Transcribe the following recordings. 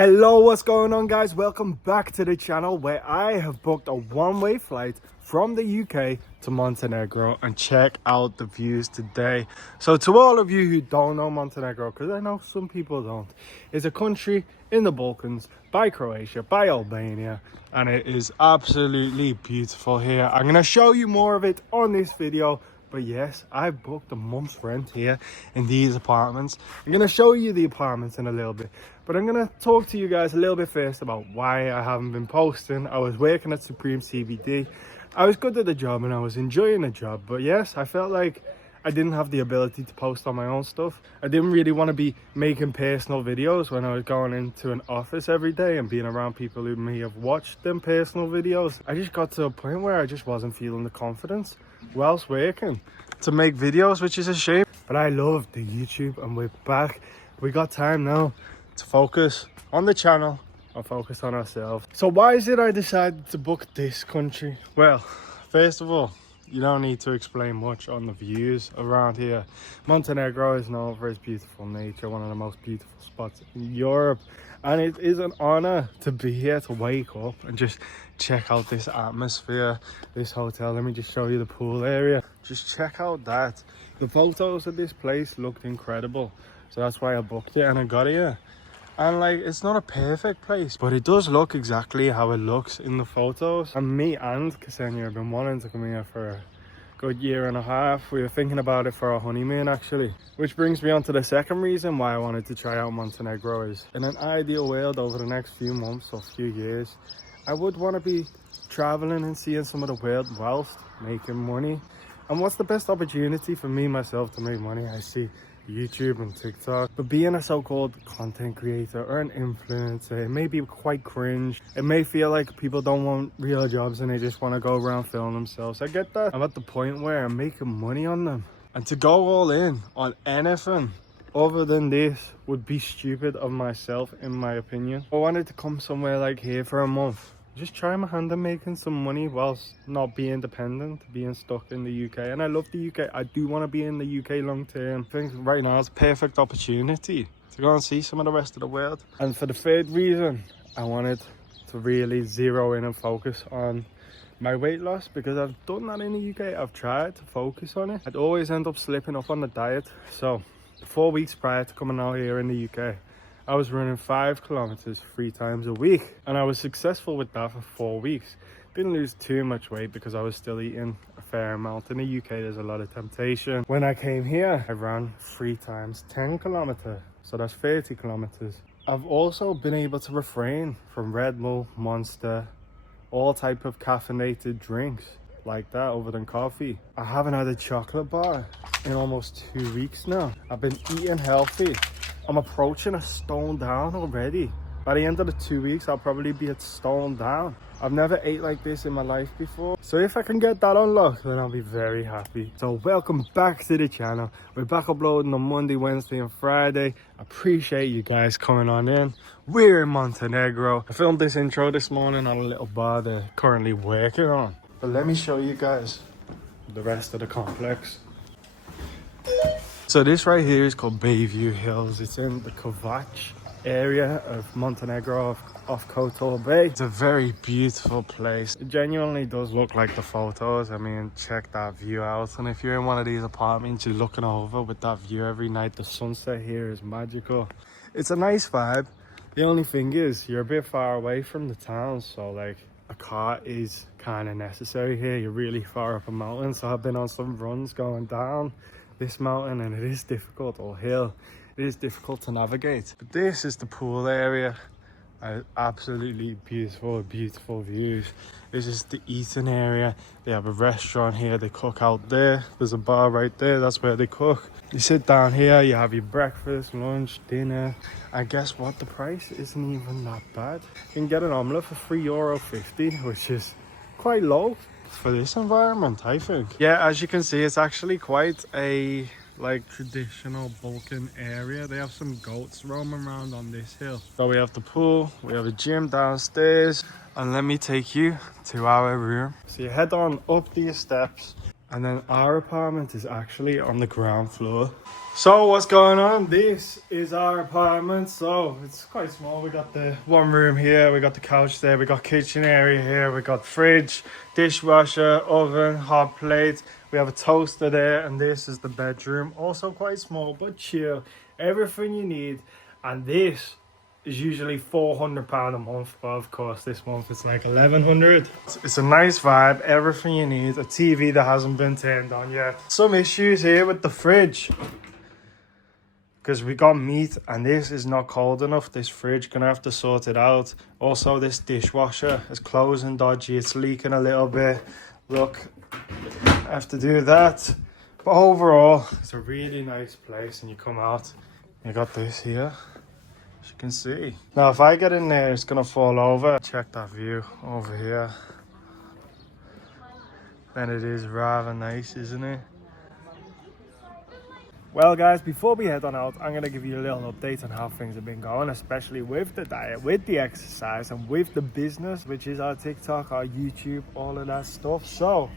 Hello, what's going on, guys? Welcome back to the channel where I have booked a one-way flight from the UK to Montenegro, and check out the views today. So to all of you who don't know Montenegro, because I know some people don't, it's a country in the Balkans by Croatia, by Albania, and it is absolutely beautiful here. I'm going to show you more of it on this video. But yes, I booked a month's rent here in these apartments. I'm going to show you the apartments in a little bit. But I'm going to talk to you guys a little bit first about why I haven't been posting. I was working at Supreme CBD. I was good at the job and I was enjoying the job. But yes, I felt like I didn't have the ability to post on my own stuff. I didn't really want to be making personal videos when I was going into an office every day and being around people who may have watched them personal videos. I just got to a point where I just wasn't feeling the confidence whilst working to make videos, which is a shame. But I love the YouTube and we're back. We got time now to focus on the channel and focus on ourselves. So why is it I decided to book this country? Well, first of all, you don't need to explain much on the views around here. Montenegro is known for its beautiful nature, one of the most beautiful spots in Europe. And it is an honor to be here, to wake up and just check out this atmosphere, this hotel. Let me just show you the pool area. Just check out that. The photos of this place looked incredible. So that's why I booked it and I got here. And like, it's not a perfect place, but it does look exactly how it looks in the photos. And me and Ksenia have been wanting to come here for a good year and a half. We were thinking about it for our honeymoon actually. Which brings me on to the second reason why I wanted to try out Montenegro is, in an ideal world over the next few months or few years, I would want to be traveling and seeing some of the world whilst making money. And what's the best opportunity for me myself to make money? I see YouTube and TikTok, but being a so-called content creator or an influencer, it may be quite cringe. It may feel like people don't want real jobs and they just want to go around filming themselves. I get that. I'm at the point where I'm making money on them, and to go all in on anything other than this would be stupid of myself, in my opinion. I wanted to come somewhere like here for a month, just try my hand at making some money whilst not being dependent, being stuck in the UK. And I love the UK. I do want to be in the UK long term. I think right now it's a perfect opportunity to go and see some of the rest of the world. And for the third reason, I wanted to really zero in and focus on my weight loss, because I've done that in the UK. I've tried to focus on it. I'd always end up slipping up on the diet. So 4 weeks prior to coming out here in the UK, I was running 5 kilometers 3 times a week, and I was successful with that for 4 weeks. Didn't lose too much weight because I was still eating a fair amount. In the UK, there's a lot of temptation. When I came here, I ran 3 times 10 kilometers, so that's 30 kilometers. I've also been able to refrain from Red Bull, Monster, all type of caffeinated drinks like that other than coffee. I haven't had a chocolate bar in almost 2 weeks now. I've been eating healthy. I'm approaching a stone down already. By the end of the 2 weeks, I'll probably be at stone down. I've never ate like this in my life before. So if I can get that unlocked, then I'll be very happy. So welcome back to the channel. We're back uploading on Monday, Wednesday and Friday. I appreciate you guys coming on in. We're in Montenegro. I filmed this intro this morning on a little bar they're currently working on. But let me show you guys the rest of the complex. So this right here is called Bayview Hills. It's in the Kovac area of Montenegro, off Kotor Bay. It's a very beautiful place. It genuinely does look like the photos. I mean, check that view out. And if you're in one of these apartments, you're looking over with that view every night. The sunset here is magical. It's a nice vibe. The only thing is, you're a bit far away from the town, so like a car is kind of necessary here. You're really far up a mountain, so I've been on some runs going down this mountain, and it is difficult, or hill. It is difficult to navigate. But this is the pool area. Absolutely beautiful views. This is the eating area. They have a restaurant here. They cook out there. There's a bar right there. That's where they cook. You sit down here, you have your breakfast, lunch, dinner, and guess what? The price isn't even that bad. You can get an omelette for €3.50, which is quite low for this environment, I think. Yeah, as you can see, it's actually quite a like traditional Balkan area. They have some goats roaming around on this hill. So we have the pool, we have a gym downstairs, and let me take you to our room. So you head on up these steps And then our apartment is actually on the ground floor. So what's going on? This is our apartment. So it's quite small. We got the one room here, we got the couch there, we got kitchen area here, we got fridge, dishwasher, oven, hot plate, we have a toaster there, and this is the bedroom. Also quite small but chill. Everything you need. And this is usually £400 a month, but of course this month it's like 1100. It's a nice vibe, everything you need. A TV that hasn't been turned on yet. Some issues here with the fridge because we got meat and this is not cold enough. This fridge, gonna have to sort it out. Also this dishwasher is closing dodgy, it's leaking a little bit. Look, I have to do that. But overall it's a really nice place. And you come out, you got this here, as you can see. Now if I get in there it's gonna fall over. Check that view over here. And it is rather nice, isn't it? Well guys, before we head on out, I'm going to give you a little update on how things have been going, especially with the diet, with the exercise, and with the business, which is our TikTok, our YouTube, all of that stuff. So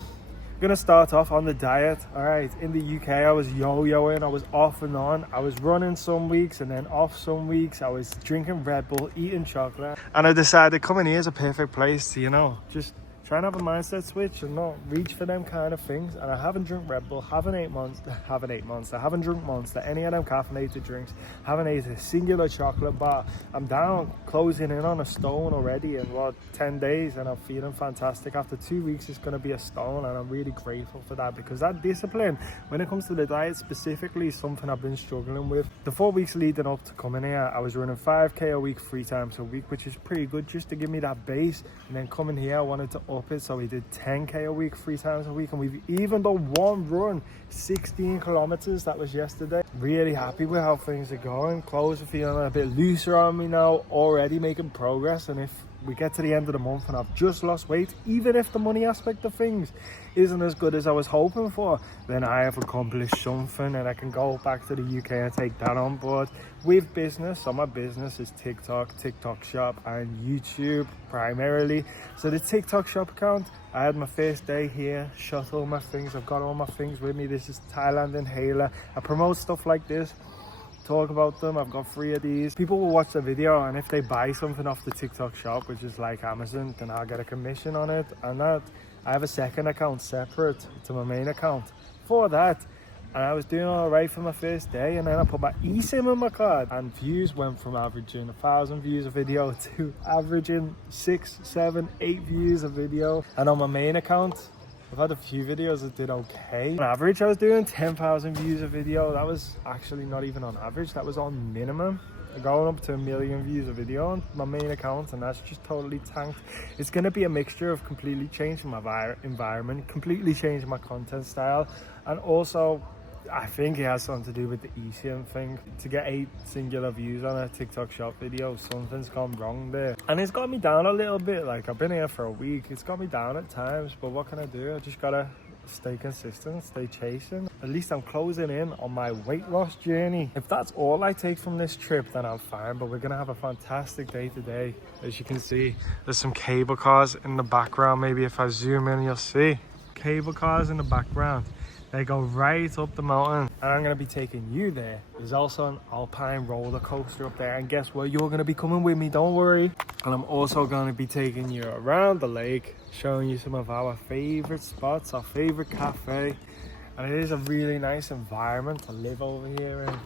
I'm going to start off on the diet. All right, in the UK I was yo-yoing, I was off and on. I was running some weeks and then off some weeks. I was drinking Red Bull, eating chocolate, and I decided coming here is a perfect place to, you know, just try and have a mindset switch and not reach for them kind of things. And I haven't drunk Red Bull, haven't drunk Monster, any of them caffeinated drinks, haven't ate a singular chocolate bar. I'm down, closing in on a stone already in what, 10 days, and I'm feeling fantastic. After 2 weeks it's going to be a stone, and I'm really grateful for that, because that discipline when it comes to the diet specifically is something I've been struggling with. The 4 weeks leading up to coming here, I was running 5k a week 3 times a week, which is pretty good just to give me that base. And then coming here I wanted to up it, so we did 10k a week 3 times a week, and we've even done one run, 16 kilometers. That was yesterday. Really happy with how things are going. Clothes are feeling a bit looser on me now, already making progress. And if we get to the end of the month and I've just lost weight, even if the money aspect of things isn't as good as I was hoping for, then I have accomplished something, and I can go back to the UK and take that on board with business. So my business is TikTok shop, and YouTube primarily. So the TikTok shop account, I had my first day here, shot all my things, I've got all my things with me. This is Thailand inhaler. I promote stuff like this, talk about them. I've got 3 of these. People will watch the video, and if they buy something off the TikTok shop, which is like Amazon, then I'll get a commission on it. And that, I have a second account separate to my main account for that. And I was doing all right for my first day, and then I put my eSIM in my card, and views went from averaging 1,000 views a video to averaging 6, 7, 8 views a video. And on my main account, I've had a few videos that did okay. On average, I was doing 10,000 views a video. That was actually not even on average, that was on minimum. Going up to 1 million views a video on my main account, and that's just totally tanked. It's going to be a mixture of completely changing my environment, completely changing my content style, and also I think it has something to do with the eSIM thing. To get 8 singular views on a TikTok shop video, something's gone wrong there. And it's got me down a little bit. Like, I've been here for a week, it's got me down at times, but what can I do? I just gotta stay consistent, stay chasing. At least I'm closing in on my weight loss journey. If that's all I take from this trip, then I'm fine. But we're gonna have a fantastic day today. As you can see, there's some cable cars in the background. Maybe if I zoom in, you'll see cable cars in the background. They go right up the mountain, and I'm going to be taking you there. There's also an Alpine roller coaster up there, and guess what? You're going to be coming with me, don't worry. And I'm also going to be taking you around the lake, showing you some of our favorite spots, our favorite cafe. And it is a really nice environment to live over here in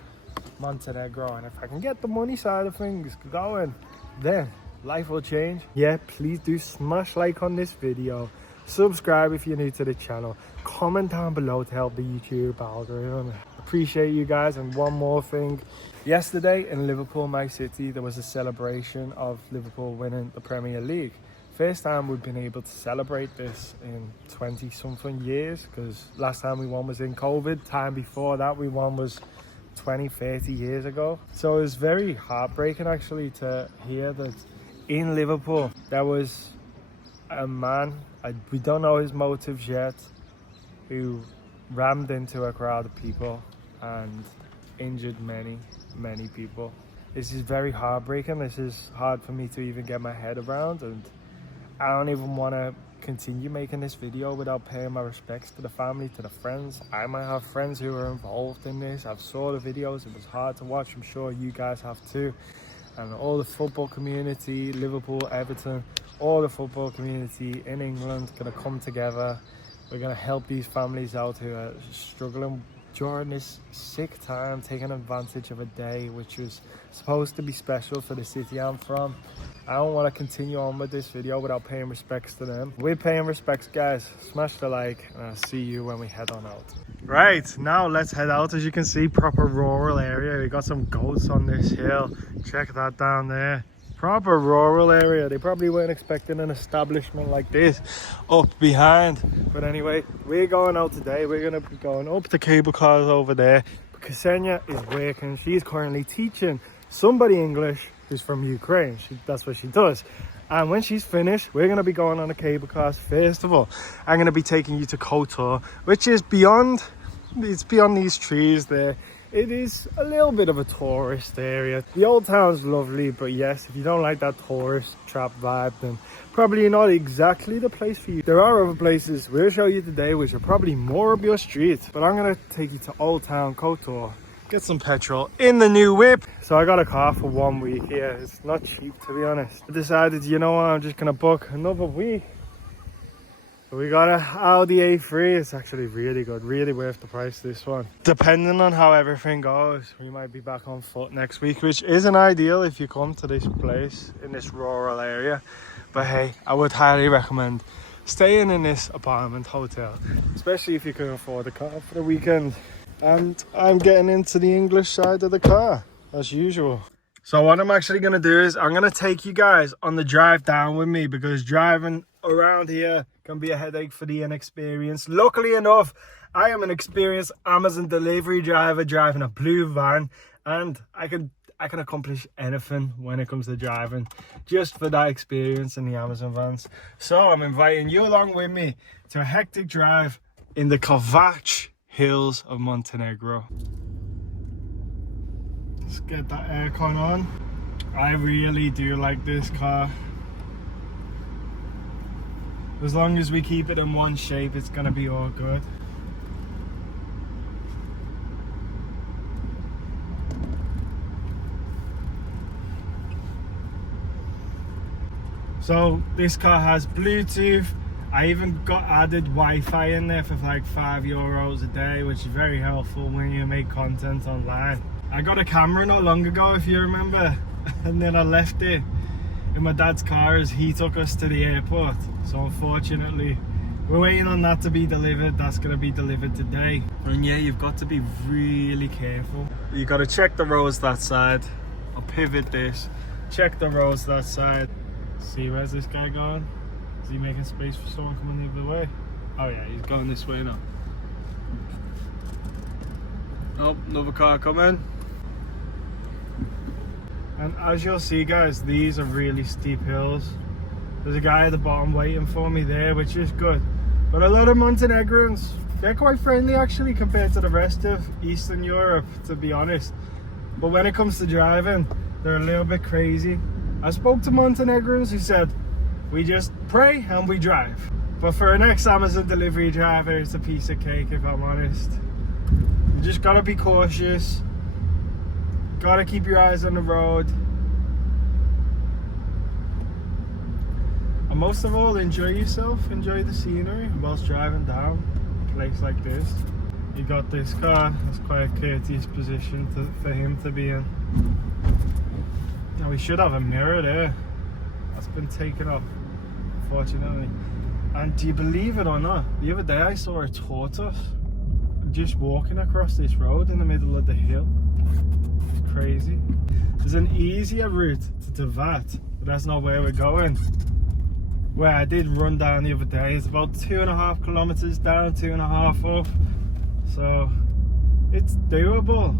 Montenegro. And if I can get the money side of things going, then life will change. Yeah, please do smash like on this video. Subscribe if you're new to the channel. Comment down below to help the YouTube algorithm. Appreciate you guys. And one more thing. Yesterday in Liverpool, my city, there was a celebration of Liverpool winning the Premier League. First time we've been able to celebrate this in 20 something years, because last time we won was in COVID. Time before that we won was 20, 30 years ago. So it was very heartbreaking actually to hear that in Liverpool there was a man, we don't know his motives yet, who rammed into a crowd of people and injured many people. This is very heartbreaking. This is hard for me to even get my head around, and I don't even want to continue making this video without paying my respects to the family, to the friends. I might have friends who are involved in this. I've saw the videos, it was hard to watch. I'm sure you guys have too. And all the football community, Liverpool, Everton, all the football community in England gonna come together. We're gonna help these families out who are struggling during this sick time, taking advantage of a day which was supposed to be special for the city I'm from. I don't want to continue on with this video without paying respects to them. We're paying respects, guys. Smash the like, and I'll see you when we head on out. Right, now let's head out. As you can see, proper rural area. We got some goats on this hill. Check that down there. Proper rural area. They probably weren't expecting an establishment like this up behind. But anyway, we're going out today. We're going to be going up the cable cars over there. Ksenia is working. She's currently teaching somebody English who's from Ukraine. That's what she does. And when she's finished, we're going to be going on a cable cars. First of all, I'm going to be taking you to Kotor, which is beyond, it's beyond these trees there. It is a little bit of a tourist area. The old town's lovely, but yes, if you don't like that tourist trap vibe, then probably not exactly the place for you. There are other places we'll show you today which are probably more up your street, but I'm gonna take you to Old Town Kotor, get some petrol in the new whip. So I got a car for 1 week here. It's not cheap, to be honest. I decided, you know what, I'm just gonna book another week. We got a Audi A3. It's actually really good, really worth the price, this one. Depending on how everything goes, we might be back on foot next week, which isn't ideal if you come to this place in this rural area. But hey, I would highly recommend staying in this apartment hotel, especially if you can afford a car for the weekend. And I'm getting into the English side of the car as usual. So what I'm actually going to do is I'm going to take you guys on the drive down with me, because driving around here can be a headache for the inexperienced. Luckily enough, I am an experienced Amazon delivery driver driving a blue van, and I can accomplish anything when it comes to driving just for that experience in the Amazon vans. So I'm inviting you along with me to a hectic drive in the Kotor hills of Montenegro. Let's get that aircon on. I really do like this car. As long as we keep it in one shape, it's gonna be all good. So this car has Bluetooth. I even got added Wi-Fi in there for like €5 a day, which is very helpful when you make content online. I got a camera not long ago, if you remember, and then I left it in my dad's car as he took us to the airport. So unfortunately, we're waiting on that to be delivered. That's going to be delivered today. And yeah, you've got to be really careful. You got to check the roads that side. I'll pivot this. Check the roads that side. See, where's this guy going? Is he making space for someone coming the other way? Oh yeah, he's going this way now. Oh, another car coming. And as you'll see, guys, these are really steep hills. There's a guy at the bottom waiting for me there, which is good. But a lot of Montenegrins, they're quite friendly actually compared to the rest of Eastern Europe, to be honest. But when it comes to driving, they're a little bit crazy. I spoke to Montenegrins who said, we just pray and we drive. But for an ex-Amazon delivery driver, it's a piece of cake, if I'm honest. You just gotta be cautious. Gotta keep your eyes on the road. And most of all, enjoy yourself, enjoy the scenery whilst driving down a place like this. You got this car, that's quite a courteous position for him to be in. Now we should have a mirror there. That's been taken off, unfortunately. And do you believe it or not, the other day I saw a tortoise just walking across this road in the middle of the hill. It's crazy. There's an easier route to Vat, but that's not where we're going. Where I did run down the other day, it's about 2.5 kilometers down, 2.5 up. So it's doable,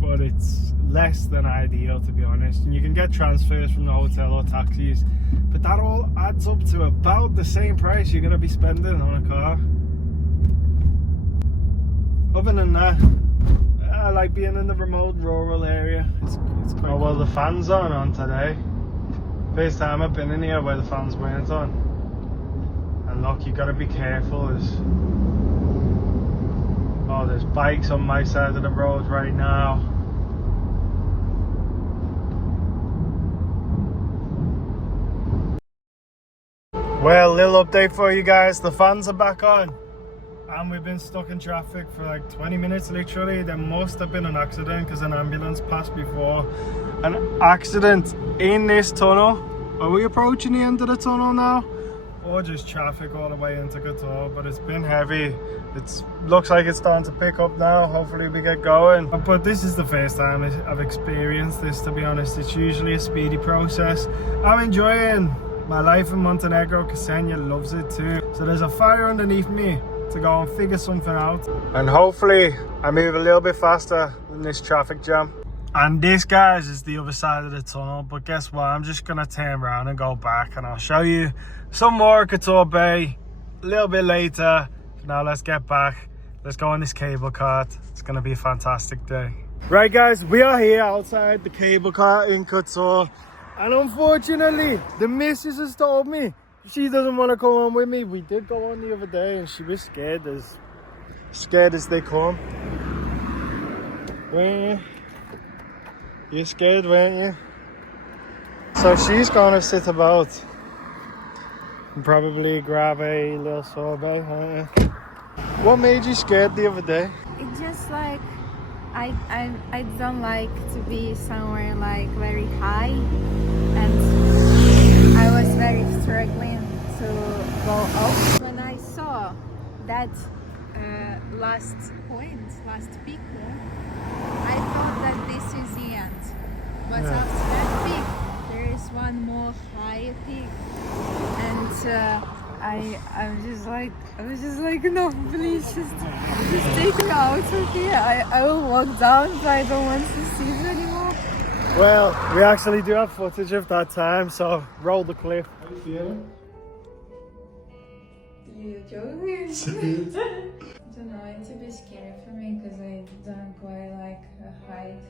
but it's less than ideal, to be honest. And you can get transfers from the hotel or taxis, but that all adds up to about the same price you're going to be spending on a car. Other than that, I like being in the remote rural area. It's quite well, the fans aren't on today. First time I've been in here where the fans weren't on. And look, you gotta be careful. There's bikes on my side of the road right now. Well, little update for you guys. The fans are back on. And we've been stuck in traffic for like 20 minutes literally. There must have been an accident because an ambulance passed before. An accident in this tunnel. Are we approaching the end of the tunnel now? Or just traffic all the way into Kotor? But it's been heavy. It looks like it's starting to pick up now. Hopefully we get going. But this is the first time I've experienced this, to be honest. It's usually a speedy process. I'm enjoying my life in Montenegro. Ksenia loves it too. So there's a fire underneath me to go and figure something out. And hopefully I move a little bit faster than this traffic jam. And this, guys, is the other side of the tunnel. But guess what? I'm just going to turn around and go back. And I'll show you some more Kotor Bay a little bit later. Now let's get back. Let's go on this cable cart. It's going to be a fantastic day. Right, guys, we are here outside the cable car in Kotor. And unfortunately, the missus has told me she doesn't want to come on with me. We did go on the other day and she was scared as they come. Weren't you? You're scared, weren't you? So she's gonna sit about and probably grab a little sorbet, aren't you? What made you scared the other day? It's just like I don't like to be somewhere like very high, and I was very struggling to go up. When I saw that last peak there, I thought that this is the end. But after that peak, there is one more higher peak, and I was just like, no, please, just take me out of here. I will walk down, but I don't want to see it anymore. Well, we actually do have footage of that time, so roll the clip. How are you feeling? You're joking? I don't know, it's a bit scary for me because I don't quite like a height.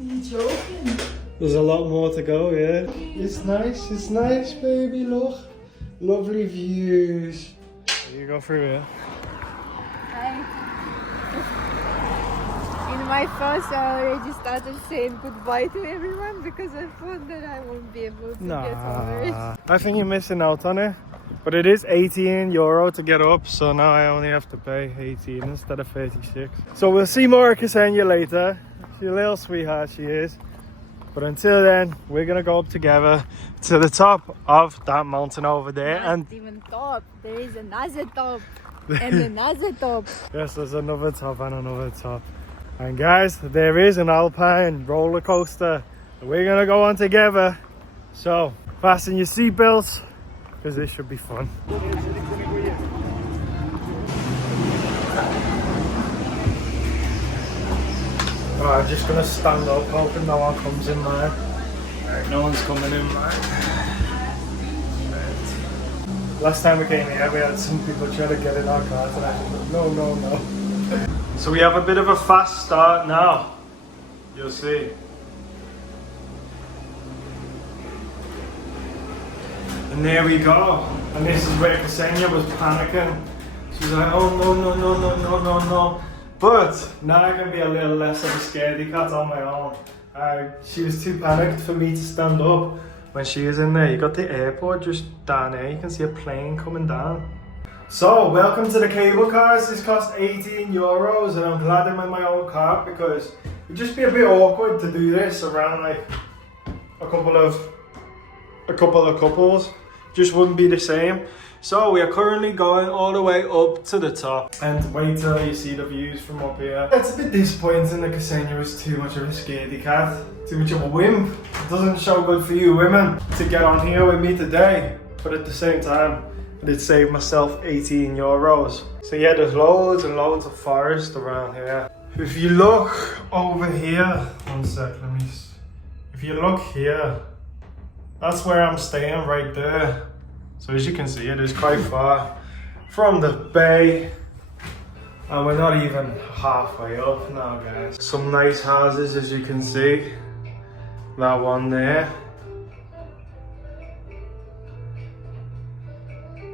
You're joking? There's a lot more to go, yeah. It's nice, baby, look. Lovely views. You go through here. In my first, I already started saying goodbye to everyone because I thought that I won't be able to get over it. I think you're missing out on it. But it is €18 to get up, so now I only have to pay 18 instead of 36. So we'll see more of Ksenia later. She's a little sweetheart, she is. But until then, we're gonna go up together to the top of that mountain over there. Not even top, there is another top and another top. Yes, there's another top and another top. And guys, there is an Alpine roller coaster that we're gonna go on together. So fasten your seatbelts, because this should be fun. Alright, I'm just gonna stand up, hoping no one comes in mine. Alright, no one's coming in mine. Right. Last time we came here, we had some people trying to get in our car and I said, no. So we have a bit of a fast start now. You'll see. And there we go. And this is where Ksenia was panicking. She's like, oh no. But now I can be a little less of a scaredy cat on my own. She was too panicked for me to stand up when she was in there. You got the airport just down there. You can see a plane coming down. So, welcome to the cable cars. This cost €18 and I'm glad I'm in my own car because it'd just be a bit awkward to do this around like a couple of couples. Just wouldn't be the same. So we are currently going all the way up to the top. And wait till you see the views from up here. It's a bit disappointing that Ksenia was too much of a scaredy cat. Too much of a wimp. It doesn't show good for you women to get on here with me today. But at the same time, I did save myself €18. So yeah, there's loads and loads of forest around here. If you look over here, one sec, if you look here, that's where I'm staying right there. So as you can see, it is quite far from the bay. And we're not even halfway up now, guys. Some nice houses, as you can see. That one there.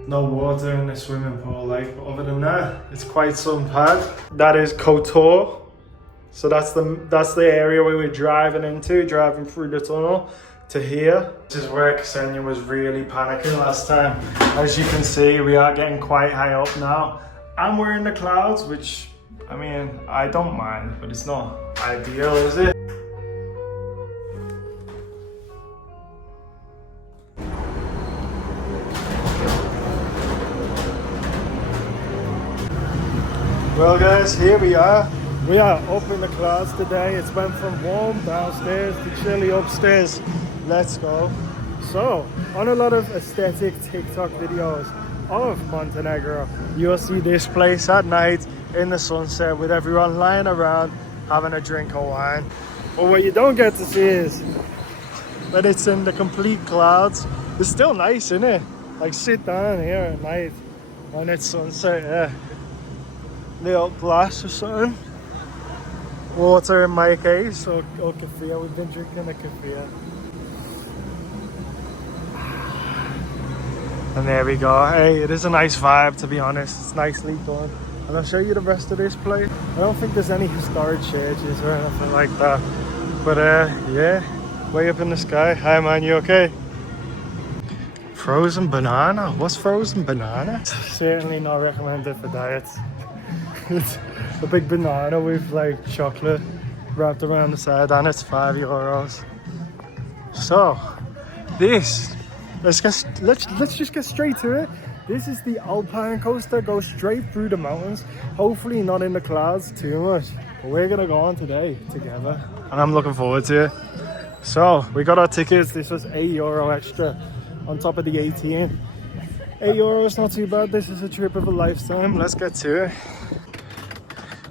No water in the swimming pool, like, but other than that, it's quite some pad. That is Kotor. So that's the area we were driving through the tunnel to here. This is where Ksenia was really panicking last time. As you can see, we are getting quite high up now. And we're in the clouds, which, I mean, I don't mind, but it's not ideal, is it? Well guys, here we are. We are up in the clouds today. It's went from warm downstairs to chilly upstairs. Let's go. So, on a lot of aesthetic TikTok videos of Montenegro, you'll see this place at night in the sunset with everyone lying around having a drink of wine. But what you don't get to see is that it's in the complete clouds. It's still nice, isn't it? Like, sit down here at night when it's sunset, yeah. Little glass or something. Water in my case, or kefir. We've been drinking a kefir. And there we go. Hey, it is a nice vibe, to be honest. It's nicely done. And I'll show you the rest of this place. I don't think there's any historic churches or anything like that. But yeah, way up in the sky. Hi man, you okay? Frozen banana? What's frozen banana? Certainly not recommended for diets. It's a big banana with like chocolate wrapped around the side, and it's €5. So this, let's just get straight to it. This is the Alpine Coaster, goes straight through the mountains. Hopefully not in the clouds too much, but we're gonna go on today together, and I'm looking forward to it. So we got our tickets. This was €8 extra on top of the 18. €8, not too bad. This is a trip of a lifetime. Let's get to it.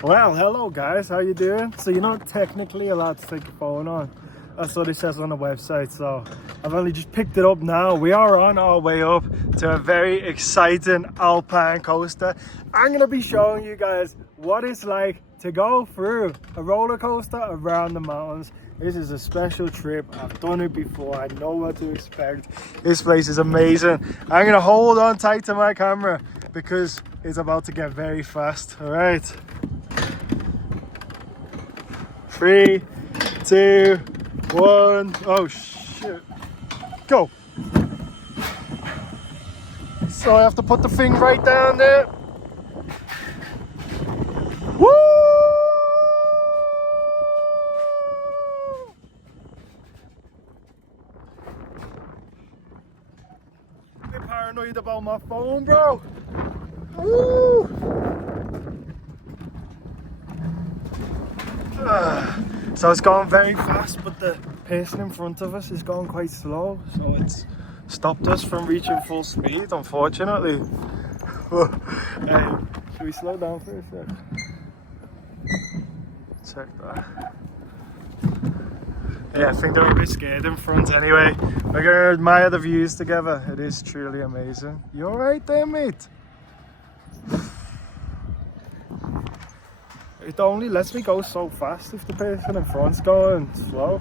Well, hello guys, how you doing? So you're not technically allowed to take your phone on. That's what it says on the website, so I've only just picked it up now. We are on our way up to a very exciting Alpine coaster. I'm gonna be showing you guys what it's like to go through a roller coaster around the mountains. This is a special trip. I've done it before. I know what to expect. This place is amazing. I'm gonna hold on tight to my camera because it's about to get very fast. All right. 3, 2, 1. Oh shit. Go. So I have to put the thing right down there. Woo! I'm a bit paranoid about my phone, bro. Woo! So it's going very fast, but the person in front of us is going quite slow, so it's stopped us from reaching full speed, unfortunately. Should we slow down for a sec? Check that. Yeah, I think they're a bit scared in front anyway. We're gonna admire the views together. It is truly amazing. You alright there, mate? It only lets me go so fast if the person in front's going slow.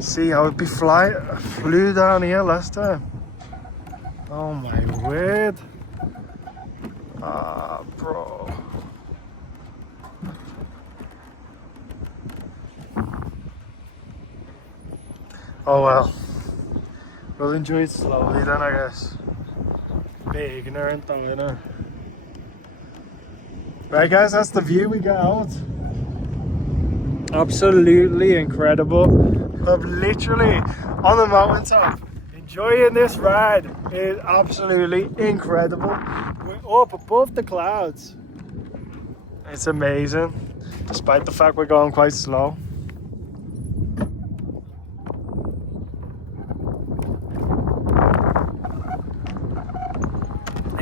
See, I would be flew down here last time. Oh my word. Ah, bro. Oh well. We'll enjoy it slowly then, I guess. Bit ignorant though, you know. Right guys, that's the view we got out. Absolutely incredible. I'm literally on the mountaintop enjoying this ride. It is absolutely incredible. We're up above the clouds. It's amazing, despite the fact we're going quite slow.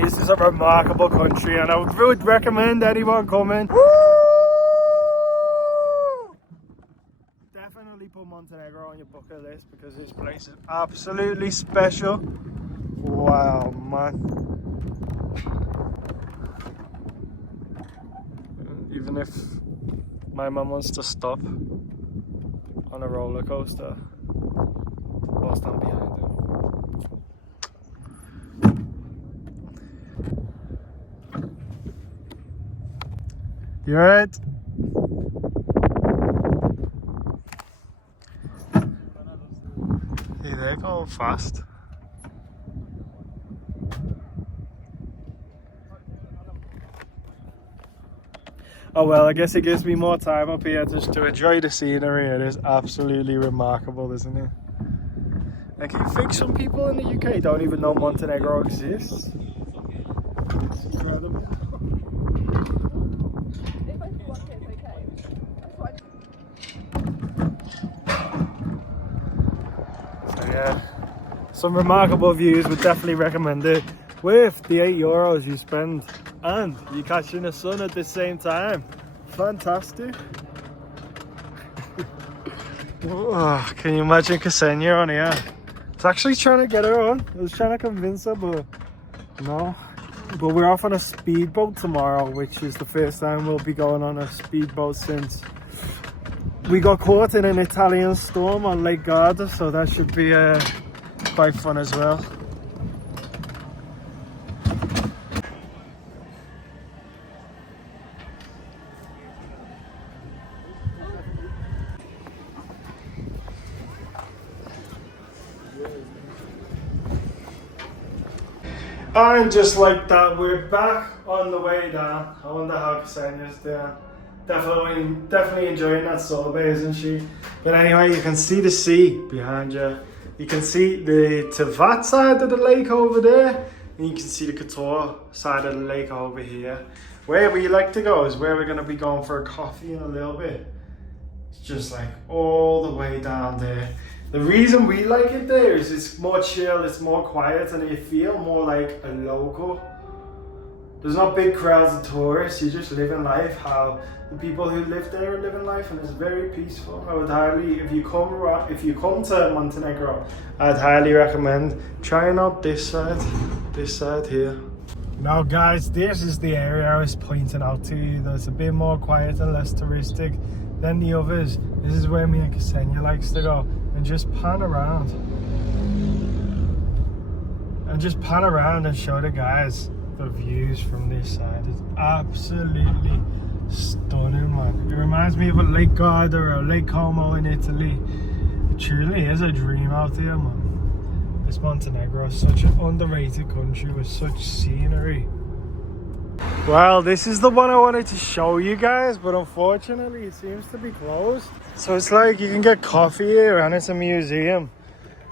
This is a remarkable country, and I would recommend anyone coming. Woo! Definitely put Montenegro on your bucket list because this place is absolutely special. Wow, man. Even if my mum wants to stop on a roller coaster whilst I'm behind her, You alright? Hey, they're going fast. Oh well, I guess it gives me more time up here just to enjoy the scenery. It is absolutely remarkable, isn't it? Like, you think some people in the UK don't even know Montenegro exists? It's incredible. So yeah, some remarkable views, would definitely recommend it. With the €8 you spend and you're catching the sun at the same time. Fantastic. Oh, can you imagine Ksenia on here? I was actually trying to get her on. I was trying to convince her, but no. But we're off on a speedboat tomorrow, which is the first time we'll be going on a speedboat since we got caught in an Italian storm on Lake Garda, so that should be quite fun as well. And just like that, we're back on the way down. I wonder how Ksenia's doing. Definitely enjoying that sorbet, isn't she? But anyway, you can see the sea behind you. You can see the Tavat side of the lake over there, and you can see the Kotor side of the lake over here. Where we like to go is where we're going to be going for a coffee in a little bit. It's just like all the way down there. The reason we like it there is it's more chill, it's more quiet, and you feel more like a local. There's not big crowds of tourists, you're just living life how the people who live there are living life, and it's very peaceful. I would highly, if you come to Montenegro, I'd highly recommend trying out this side here. Now guys, this is the area I was pointing out to you. That's a bit more quiet and less touristic than the others. This is where me and Ksenia likes to go and just pan around. And just pan around and show the guys the views from this side. It's absolutely stunning, man. It reminds me of a Lake Garda or a Lake Como in Italy. It truly is a dream out there, man. This Montenegro is such an underrated country with such scenery. Well, this is the one I wanted to show you guys, but unfortunately it seems to be closed. So it's like you can get coffee here and it's a museum.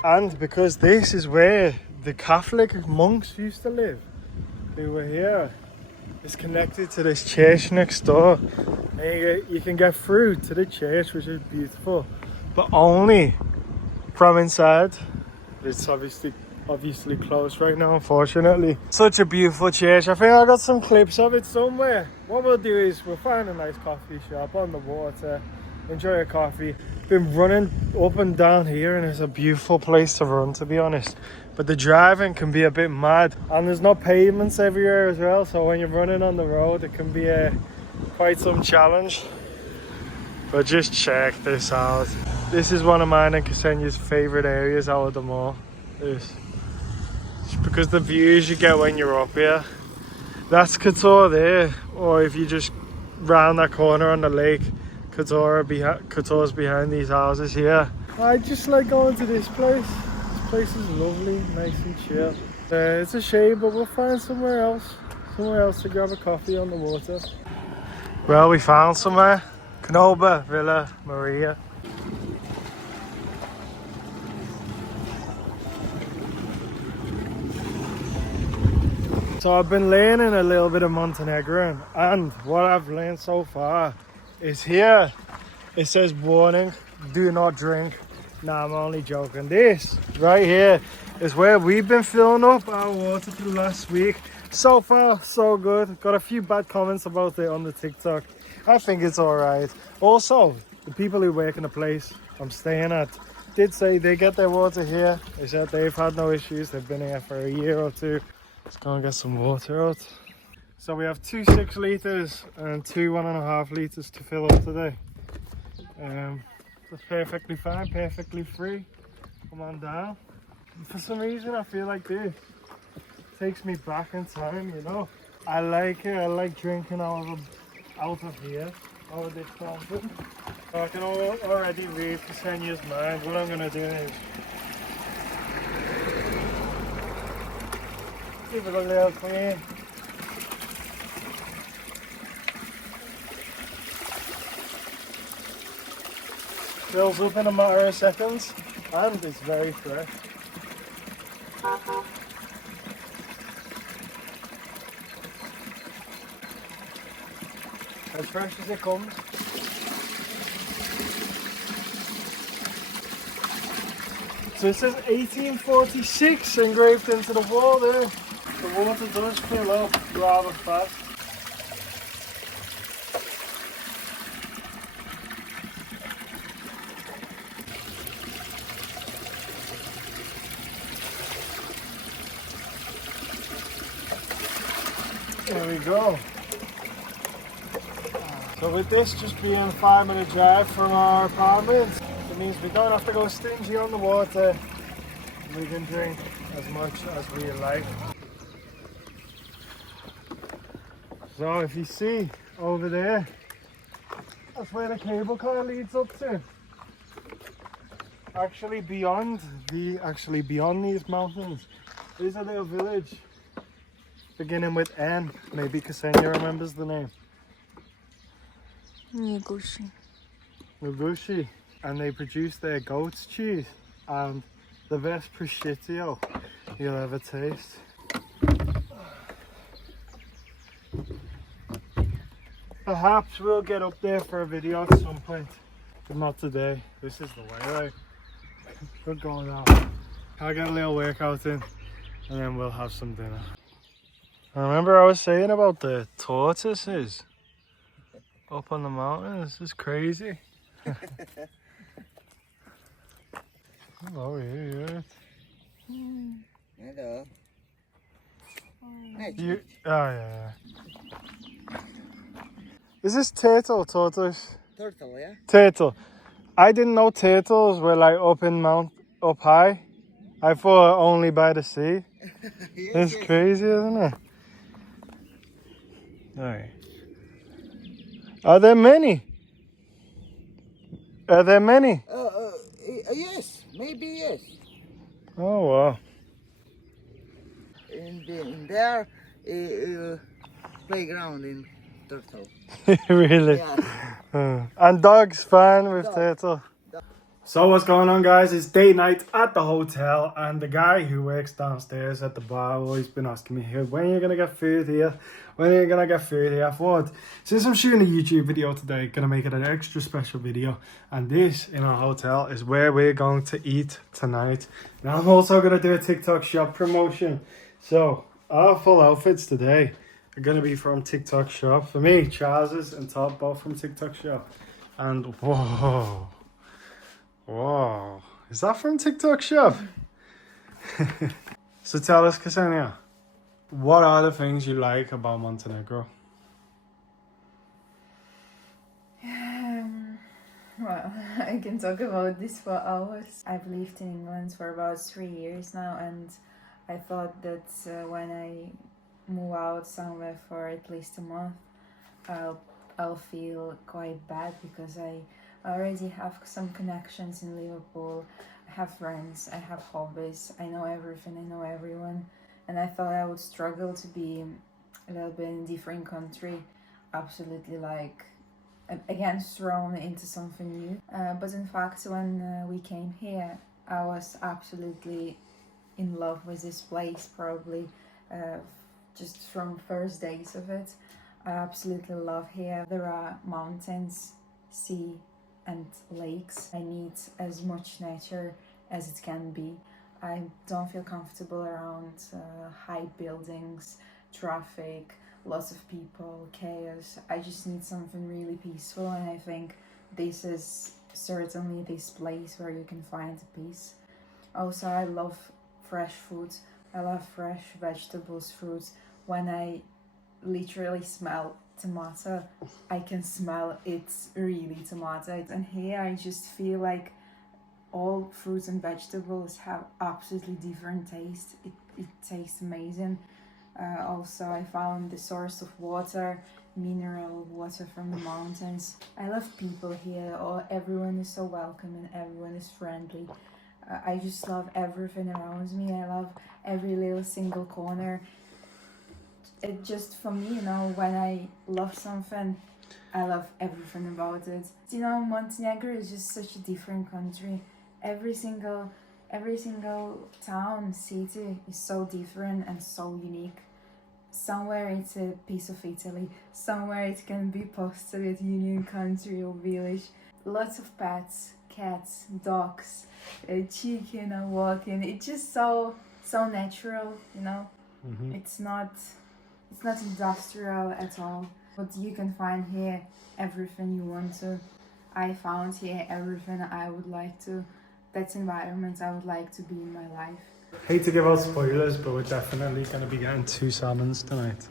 And because this is where the Catholic monks used to live, who were here, it's connected to this church next door. And you can get through to the church, which is beautiful, but only from inside. It's obviously closed right now, unfortunately. Such a beautiful church. I think I got some clips of it somewhere. What we'll do is we'll find a nice coffee shop on the water, enjoy a coffee. Been running up and down here, and it's a beautiful place to run, to be honest. But the driving can be a bit mad, and there's no pavements everywhere as well, so when you're running on the road it can be quite some challenge. But just check this out. This is one of mine and Ksenia's favourite areas out of them all. This. Just because the views you get when you're up here. That's there, or if you just round that corner on the lake, Kotor's behind these houses here. I just like going to this place. This place is lovely, nice and chill. It's a shame, but we'll find somewhere else to grab a coffee on the water. Well, we found somewhere. Knoba Villa Maria. So I've been learning a little bit of Montenegrin, and what I've learned so far is here it says warning, do not drink. Nah, I'm only joking. This right here is where we've been filling up our water for the last week. So far so good. Got a few bad comments about it on the TikTok. I think it's alright. Also, the people who work in the place I'm staying at did say they get their water here. They said they've had no issues. They've been here for a year or two. Let's go and get some water out. So we have 2 6 litres and 2 1.5 litres to fill up today. That's perfectly fine, perfectly free. Come on down. And for some reason I feel like this takes me back in time, you know. I like it. I like drinking out out of here, out of this mountain. So I can already read Ksenia's mind. What I'm going to do is give it a little clean. Fills up in a matter of seconds, and it's very fresh. As fresh as it comes. So it says 1846 engraved into the wall there. The water does fill up rather fast. There we go. So with this just being a 5-minute drive from our apartment, it means we don't have to go stingy on the water. We can drink as much as we like. So if you see over there, that's where the cable car leads up to. Actually beyond these mountains is a little village beginning with N. Maybe Ksenia remembers the name. Nugushi. And they produce their goat's cheese and the best prosciutto you'll ever taste. Perhaps we'll get up there for a video at some point, but not today. This is the way, right? Good going now. I'll get a little workout in and then we'll have some dinner. I remember I was saying about the tortoises up on the mountains. It's crazy. Hello, here. Hello. You, yeah. Is this turtle, tortoise? Turtle, yeah? Turtle. I didn't know turtles were like up high. I thought only by the sea. Yes, It's crazy, isn't it? Alright. Are there many? Are there many? Yes, maybe yes. Oh wow. In their playground in Turtle. Really? Yeah. And dog's fine with Dog. turtle. So what's going on, guys? It's date night at the hotel, and the guy who works downstairs at the bar always been asking me, "Hey, when are you gonna get food here? When are you gonna get food here?" I thought, since I'm shooting a YouTube video today, gonna make it an extra special video, and this in our hotel is where we're going to eat tonight. Now I'm also gonna do a TikTok shop promotion. So our full outfits today are gonna be from TikTok shop. For me, trousers and top both from TikTok shop. And whoa. Wow, is that from TikTok shop? So tell us, Ksenia, what are the things you like about Montenegro? Well, I can talk about this for hours. I've lived in England for about 3 years now, and I thought that when I move out somewhere for at least a month, I'll feel quite bad because I already have some connections in Liverpool. I have friends, I have hobbies, I know everything, I know everyone, and I thought I would struggle to be a little bit in a different country, absolutely like again thrown into something new. But in fact, when we came here, I was absolutely in love with this place, probably just from first days of it. I absolutely love here. There are mountains, sea and lakes. I need as much nature as it can be. I don't feel comfortable around high buildings, traffic, lots of people, chaos. I just need something really peaceful, and I think this is certainly this place where you can find peace. Also, I love fresh food. I love fresh vegetables, fruits. When I literally smell tomato, I can smell it's really tomato. And here I just feel like all fruits and vegetables have absolutely different taste. It tastes amazing. Also, I found the source of water mineral water from the mountains. I love people here. Everyone is so welcoming, everyone is friendly. I just love everything around me. I love every little single corner. It just, for me, you know, when I love something, I love everything about it. You know, Montenegro is just such a different country. Every single town, city is so different and so unique. Somewhere it's a piece of Italy, somewhere it can be posted Union country or village. Lots of pets, cats, dogs, chicken and walking. It's just so natural, you know. Mm-hmm. It's not industrial at all. But you can find here everything you want to. I found here everything I would like to. That's environment I would like to be in my life. Hate to give out spoilers, but we're definitely going to be getting 2 salmons tonight.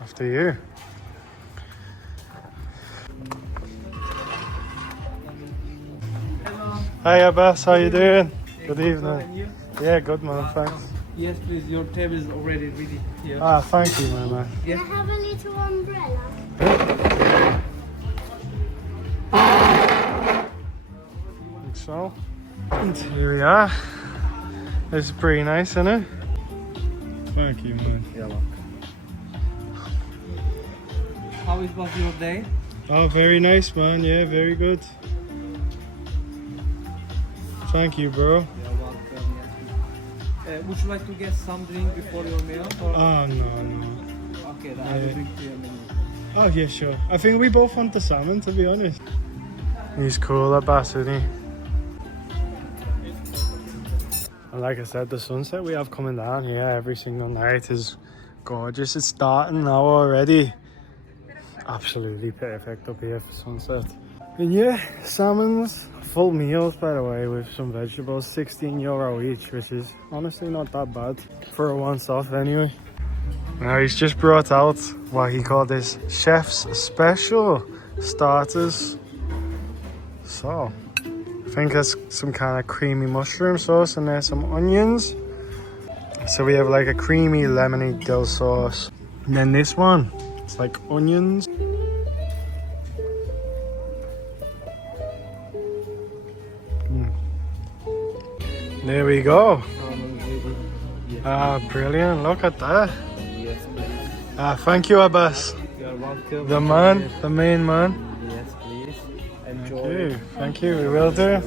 After you. Hello. Hi Abbas, how you doing? Good And evening. you? Yeah, good man, thanks. Yes, please. Your table is already ready here. Ah, thank you, my man. Yes. Can I have a little umbrella? Think so. And here we are. This is pretty nice, isn't it? Thank you, man. You're welcome. How was your day? Oh, very nice, man. Yeah, very good. Thank you, bro. You're welcome. Yes. Would you like to get some drink before your meal? Or? Oh, no. Okay, then I will Yeah. bring to your menu. Oh, yeah, sure. I think we both want the salmon, to be honest. He's cool, Abbas, isn't he? And like I said, the sunset we have coming down here every single night is gorgeous. It's starting now already. Absolutely perfect up here for sunset. And yeah, salmon's full meals, by the way, with some vegetables, €16 each, which is honestly not that bad for a one-stop anyway. Now he's just brought out what he called his chef's special starters. So, I think there's some kind of creamy mushroom sauce and there's some onions. So we have like a creamy lemony dill sauce. And then this one, it's like onions. There we go. Ah, brilliant. Look at that. Yes, please. Ah, thank you, Abbas. You're welcome. The man, the main man. Yes, please. Enjoy. Okay, thank you. We will do.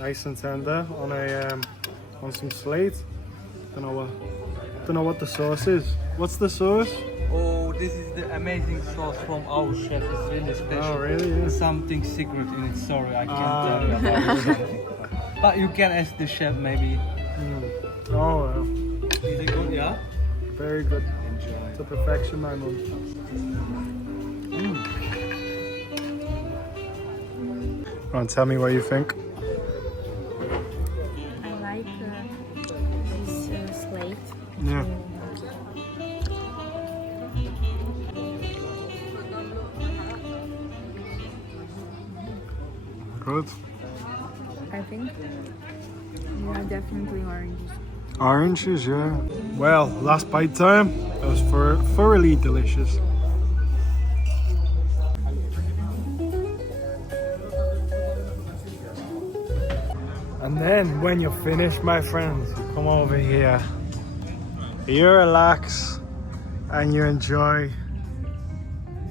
Nice and tender on a on some slate. Don't know what the sauce is. What's the sauce? Oh, this is the amazing sauce from our chef. It's really special. Oh, really? Yeah. Something secret in it. Sorry, I can't Ah. tell you about it. But you can ask the chef maybe. Oh, well, Is it good? Yeah. very good. Enjoy. To perfection, my mum. Go on, tell me what you think. I like this slate. Yeah. Good. I think yeah, definitely oranges. Oranges, yeah. Well, last bite time. That was thoroughly delicious. And then when you're finished, my friends, you come over here. You relax and you enjoy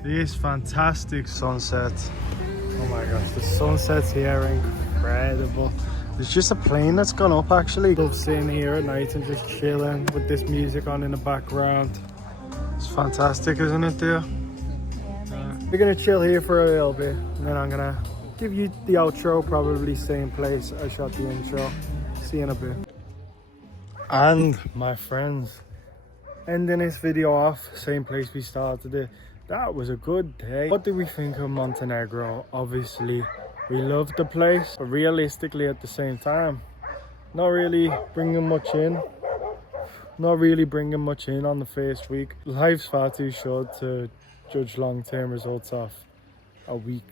this fantastic sunset. Oh my gosh, the sunsets here are incredible. There's just a plane that's gone up actually. Love sitting here at night and just chilling with this music on in the background. It's fantastic, isn't it, dear? We're gonna chill here for a little bit and then I'm gonna give you the outro, probably same place I shot the intro. See you in a bit. And my friends, ending this video off, same place we started it. That was a good day. What did we think of Montenegro? Obviously, we loved the place, but realistically at the same time, not really bringing much in. Not really bringing much in on the first week. Life's far too short to judge long-term results off a week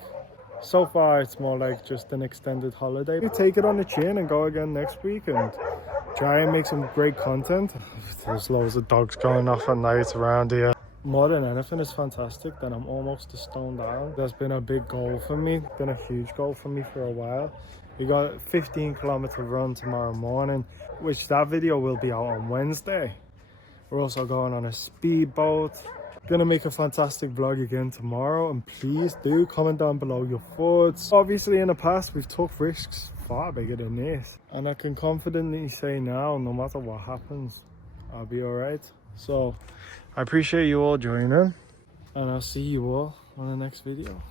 So far, it's more like just an extended holiday. We take it on the chin and go again next week and try and make some great content. There's loads of dogs going off at night around here. More than anything, it's fantastic that I'm almost a stone down. That's been a big goal for me. Been a huge goal for me for a while. We got a 15-kilometer run tomorrow morning, which that video will be out on Wednesday. We're also going on a speedboat. Gonna make a fantastic vlog again tomorrow, and please do comment down below your thoughts. Obviously in the past we've took risks far bigger than this, and I can confidently say now, no matter what happens, I'll be alright. So I appreciate you all joining, and I'll see you all on the next video.